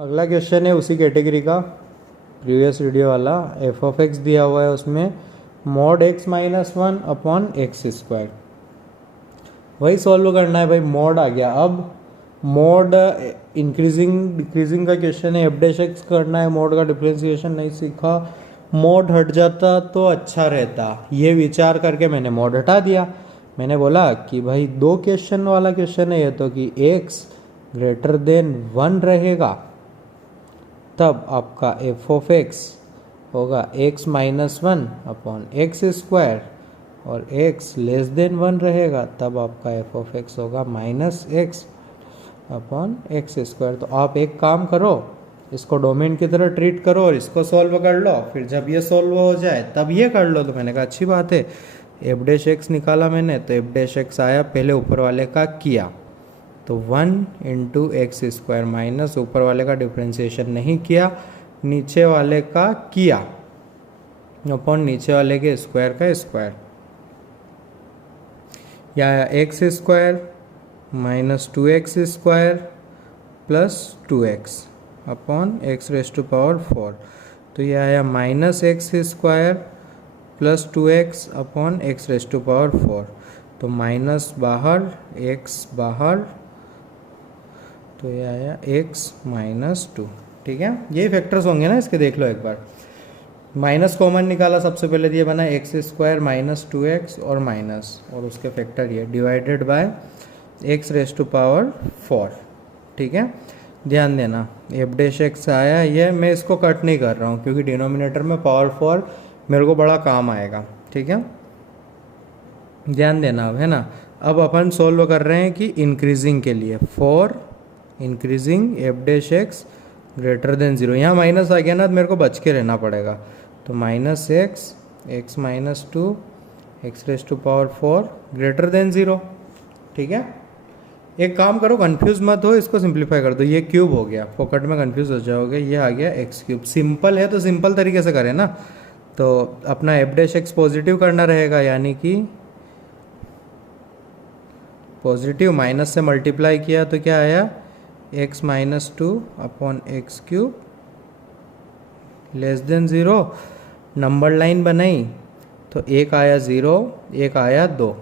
अगला क्वेश्चन है उसी कैटेगरी का, प्रीवियस वीडियो वाला। एफ ऑफ एक्स दिया हुआ है, उसमें mod x minus one upon x square, वही सॉल्व करना है भाई। मॉड आ गया, अब मॉड इंक्रीजिंग डिक्रीजिंग का क्वेश्चन है, एफ डैश एक्स करना है। मॉड का डिफ्रेंसिएशन नहीं सीखा, मॉड हट जाता तो अच्छा रहता, ये विचार करके मैंने मॉड हटा दिया। मैंने बोला कि भाई दो क्वेश्चन वाला क्वेश्चन है ये तो, कि एक्स ग्रेटर देन 1 रहेगा तब आपका एफ ऑफ एक्स होगा x minus one upon x square, और x लेस देन 1 रहेगा तब आपका एफ ऑफ एक्स होगा minus x upon x square. तो आप एक काम करो, इसको डोमेन की तरह ट्रीट करो और इसको सॉल्व कर लो, फिर जब ये सॉल्व हो जाए तब ये कर लो। तो मैंने कहा अच्छी बात है, एफ डैश एक्स निकाला मैंने, तो एफ डैश एक्स आया, पहले ऊपर वाले का किया तो 1 इंटू एक्स स्क्वायर माइनस ऊपर वाले का डिफ्रेंसिएशन नहीं किया, नीचे वाले का किया अपॉन नीचे वाले के स्क्वायर का स्क्वायर, या x square minus 2x square plus 2x upon x raise to power 4। तो यह आया minus x square plus 2x upon x raise to power 4। तो माइनस बाहर x बाहर, तो यह आया x माइनस 2। ठीक है, यही फैक्टर्स होंगे ना इसके, देख लो एक बार। माइनस कॉमन निकाला सबसे पहले, दिए बना एक्स स्क्वायर माइनस 2x और माइनस, और उसके फैक्टर ये divided by x raise to power 4। ठीक है, ध्यान देना एफ डैश एक्स आया, ये मैं इसको कट नहीं कर रहा हूँ क्योंकि डिनोमिनेटर में पावर 4 मेरे को बड़ा काम आएगा। ठीक है, ध्यान देना अब, है ना। अब अपन सोल्व कर रहे हैं कि इंक्रीजिंग के लिए, for increasing F dash x greater than 0। यहाँ माइनस आ गया ना, तो मेरे को बच के रहना पड़ेगा। तो minus x x minus 2 x raise to power 4 greater than 0। ठीक है, एक काम करो, कंफ्यूज मत हो, इसको सिंप्लीफाई कर दो। ये क्यूब हो गया, फोकट में कंफ्यूज हो जाओगे, ये आ गया एक्स क्यूब। सिंपल है तो सिंपल तरीके से करें ना, तो अपना एफ डैश एक्स पॉजिटिव करना रहेगा, यानी कि पॉजिटिव माइनस से मल्टीप्लाई किया तो क्या आया, x minus 2 upon x cube less than 0। Number line बनाई तो एक आया 0, एक आया 2,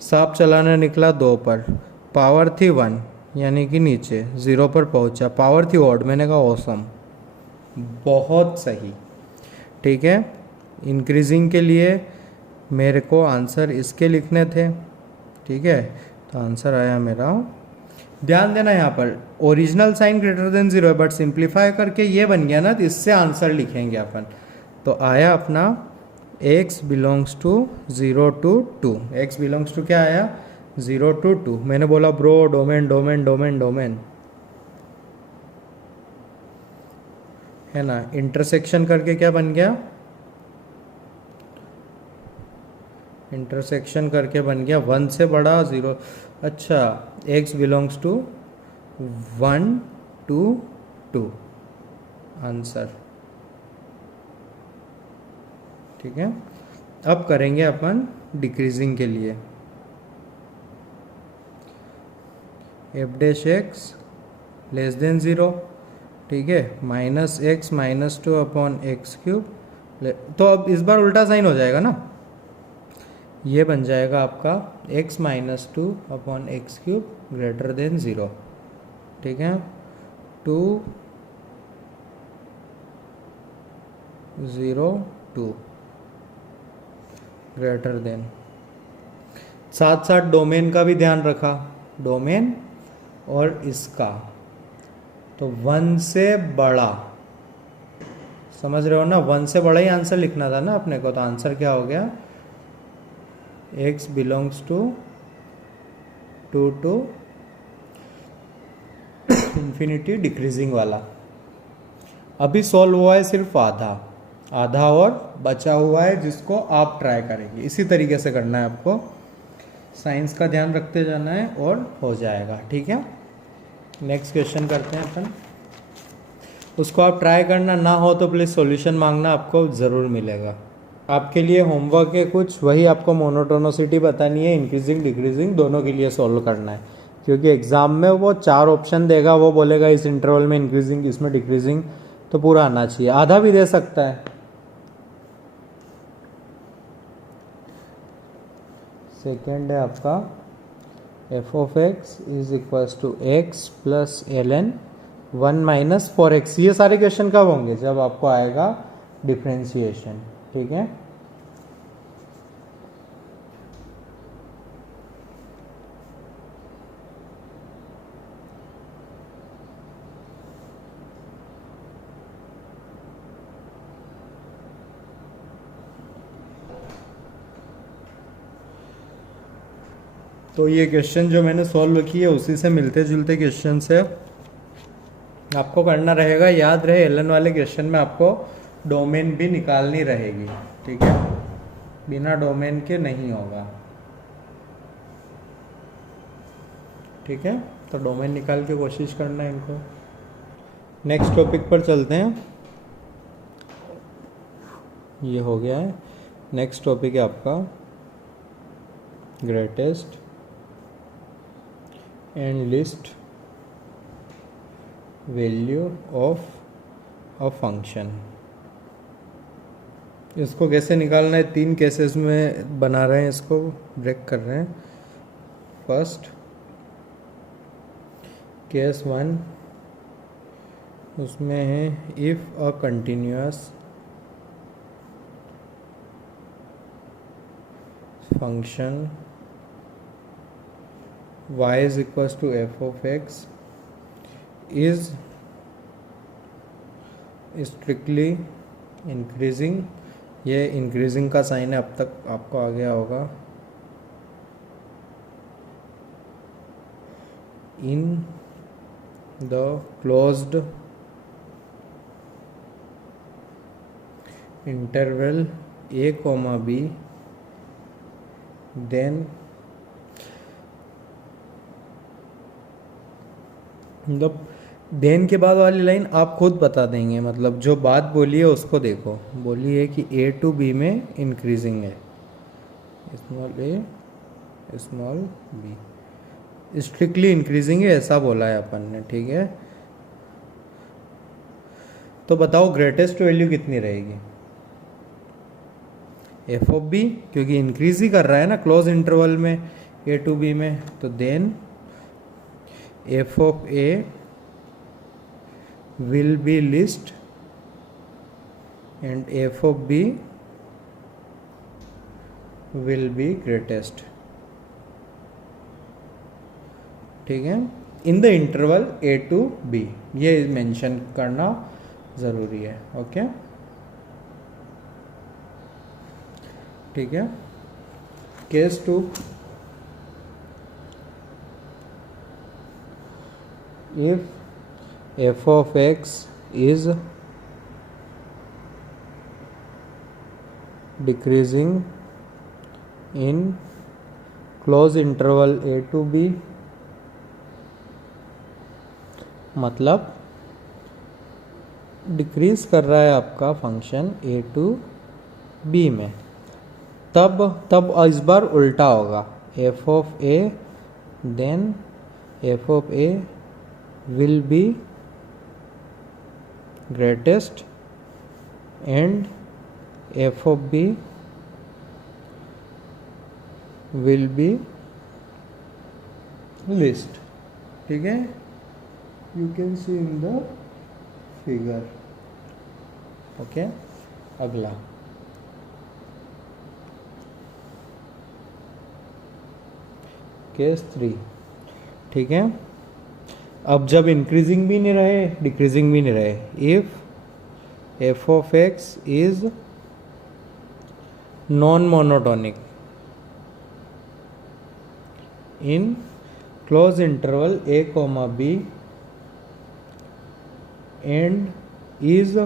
सांप चलाना निकला 2 पर, पावर थी 1 यानी कि नीचे 0 पर पहुंचा, पावर थी ऑड, मैंने कहा ऑसम, बहुत सही। ठीक है, इंक्रीजिंग के लिए मेरे को आंसर इसके लिखने थे। ठीक है, तो आंसर आया मेरा, ध्यान देना यहाँ पर ओरिजिनल साइन ग्रेटर देन 0 है, बट सिंप्लीफाई करके ये बन गया ना, तो इससे आंसर लिखेंगे अपन। तो आया अपना x belongs to 0 to 2, x belongs to क्या आया 0 to 2। मैंने बोला bro domain domain domain domain, है ना। इंटरसेक्शन करके क्या बन गया, इंटरसेक्शन करके बन गया 1 से बड़ा 0। अच्छा, x belongs to 1 to 2 answer. ठीक है, अब करेंगे अपन डिक्रीजिंग के लिए, f dash x less than 0। ठीक है, minus x minus 2 upon x cube. तो अब इस बार उल्टा साइन हो जाएगा ना, ये बन जाएगा आपका x minus 2 upon x cube greater than 0। ठीक है, 2 0 2 ग्रेटर देन, साथ साथ डोमेन का भी ध्यान रखा, डोमेन और इसका, तो 1 से बड़ा, समझ रहे हो ना, 1 से बड़ा ही आंसर लिखना था ना अपने को। तो आंसर क्या हो गया, x belongs to 2 to infinity decreasing वाला। अभी सॉल्व हुआ है सिर्फ आधा, आधा और बचा हुआ है जिसको आप ट्राई करेंगे। इसी तरीके से करना है आपको, साइंस का ध्यान रखते जाना है और हो जाएगा। ठीक है, नेक्स्ट क्वेश्चन करते हैं अपन। उसको आप ट्राई करना, ना हो तो प्लीज़ सॉल्यूशन मांगना, आपको ज़रूर मिलेगा। आपके लिए होमवर्क है कुछ, वही आपको मोनोटोनोसिटी बतानी है, इंक्रीजिंग डिक्रीजिंग दोनों के लिए सॉल्व करना है। क्योंकि एग्ज़ाम में वो 4 ऑप्शन देगा, वो बोलेगा इस इंटरवल में इंक्रीजिंग, इसमें डिक्रीजिंग, तो पूरा आना चाहिए, आधा भी दे सकता है। सेकेंड है आपका f of x is equals to x plus l n 1 minus 4x। ये सारे क्वेश्चन कब होंगे? जब आपको आएगा डिफ्रेंशिएशन, ठीक है। तो ये क्वेश्चन जो मैंने सॉल्व किए उसी से मिलते जुलते क्वेश्चन से आपको करना रहेगा। याद रहे एलन वाले क्वेश्चन में आपको डोमेन भी निकालनी रहेगी, ठीक है, बिना डोमेन के नहीं होगा, ठीक है। तो डोमेन निकाल के कोशिश करना है इनको। नेक्स्ट टॉपिक पर चलते हैं। ये हो गया है। नेक्स्ट टॉपिक है आपका greatest and least value of a function. इसको कैसे निकालना है? 3 केसेस में बना रहे हैं, इसको ब्रेक कर रहे हैं। फर्स्ट केस 1, उसमें है if a continuous function y is equals to f of x is strictly increasing। ये इंक्रीजिंग का साइन है, अब तक आपको आ गया होगा। In the closed interval a, b, then मतलब देन के बाद वाली लाइन आप खुद बता देंगे, मतलब जो बात बोली है उसको देखो। बोली है कि ए टू बी में इंक्रीजिंग है, स्मॉल ए स्मॉल बी, स्ट्रिक्टली इंक्रीजिंग है ऐसा बोला है अपन ने, ठीक है। तो बताओ ग्रेटेस्ट वैल्यू कितनी रहेगी? एफ ऑफ बी, क्योंकि इंक्रीज ही कर रहा है ना क्लोज इंटरवल में ए टू बी में, तो then f of a will be least and f of b will be greatest, ठीक है, in the interval a to b। ये मेंशन करना ज़रूरी है, ओके, ठीक है। Case 2, if f of x is decreasing in close interval a to b, मतलब decrease कर रहा है आपका फंक्शन a टू b में, तब इस बार उल्टा होगा। f of a then f of a will be greatest and f of b will be least, ठीक है, you can see in the figure, okay. अगला केस 3, ठीक है। अब जब इंक्रीजिंग भी नहीं रहे डिक्रीजिंग भी नहीं रहे, if f of x is non monotonic in close interval a, b and is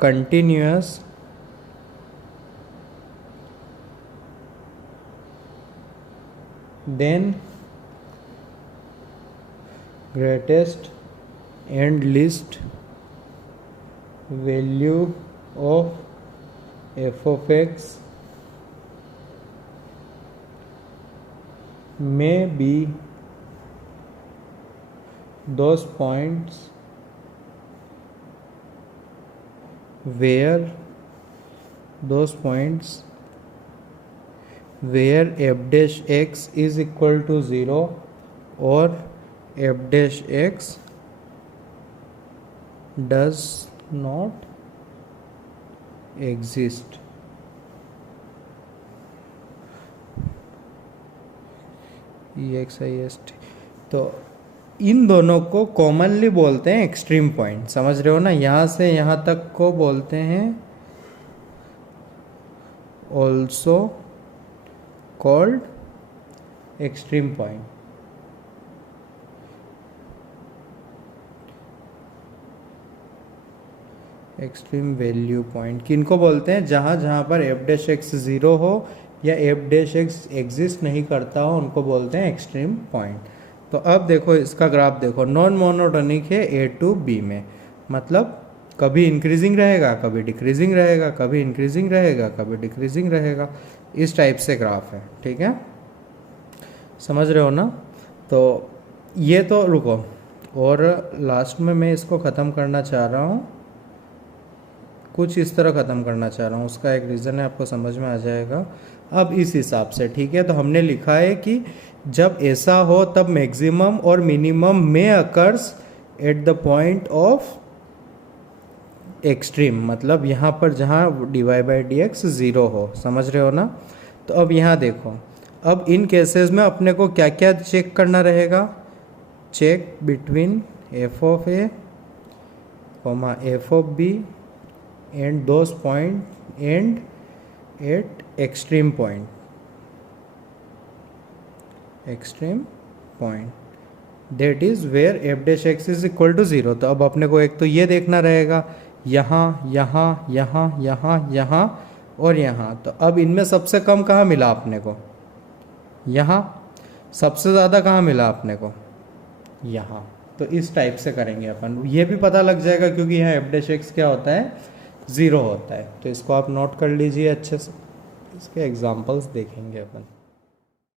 continuous then greatest and least value of f of x may be those points where f dash x is equal to 0 or f dash x does not exist. EXIST, तो इन दोनों को commonly बोलते हैं extreme point, समझ रहे हो ना। यहाँ से यहाँ तक को बोलते हैं also called extreme point. Extreme value point किनको बोलते हैं? जहाँ जहाँ पर एफ डैश एक्स ज़ीरो हो या एफ डैश एक्स एग्जिस्ट नहीं करता हो उनको बोलते हैं एक्सट्रीम पॉइंट। तो अब देखो इसका ग्राफ देखो, नॉन मोनोटोनिक है ए टू बी में, मतलब कभी इंक्रीजिंग रहेगा, कभी डिक्रीजिंग रहेगा, कभी इंक्रीजिंग रहेगा, कभी डिक्रीजिंग रहेगा, इस टाइप से ग्राफ है। ठीक है, समझ रहे हो ना। तो ये तो रुको, और लास्ट में मैं इसको ख़त्म करना चाह रहा हूँ, कुछ इस तरह ख़त्म करना चाह रहा हूँ, उसका एक रीज़न है, आपको समझ में आ जाएगा अब इस हिसाब से। ठीक है, तो हमने लिखा है कि जब ऐसा हो तब मैक्सिमम और मिनिमम में occurs at the point of extreme, मतलब यहाँ पर जहाँ d y by d x zero हो, समझ रहे हो ना। तो अब यहाँ देखो, अब इन केसेस में अपने को क्या क्या चेक करना रहेगा? Check between f of a comma f of b and those point and at extreme point, that is where f dash x is equal to 0। तो अब अपने को एक तो ये देखना रहेगा, यहाँ यहाँ यहाँ यहाँ यहाँ और यहाँ। तो अब इनमें सबसे कम कहाँ मिला अपने को? यहाँ। सबसे ज़्यादा कहाँ मिला अपने को? यहाँ। तो इस टाइप से करेंगे अपन, ये भी पता लग जाएगा क्योंकि यहाँ एफ डैश एक्स क्या होता है? 0 होता है। तो इसको आप नोट कर लीजिए अच्छे से, इसके एग्जांपल्स देखेंगे अपन।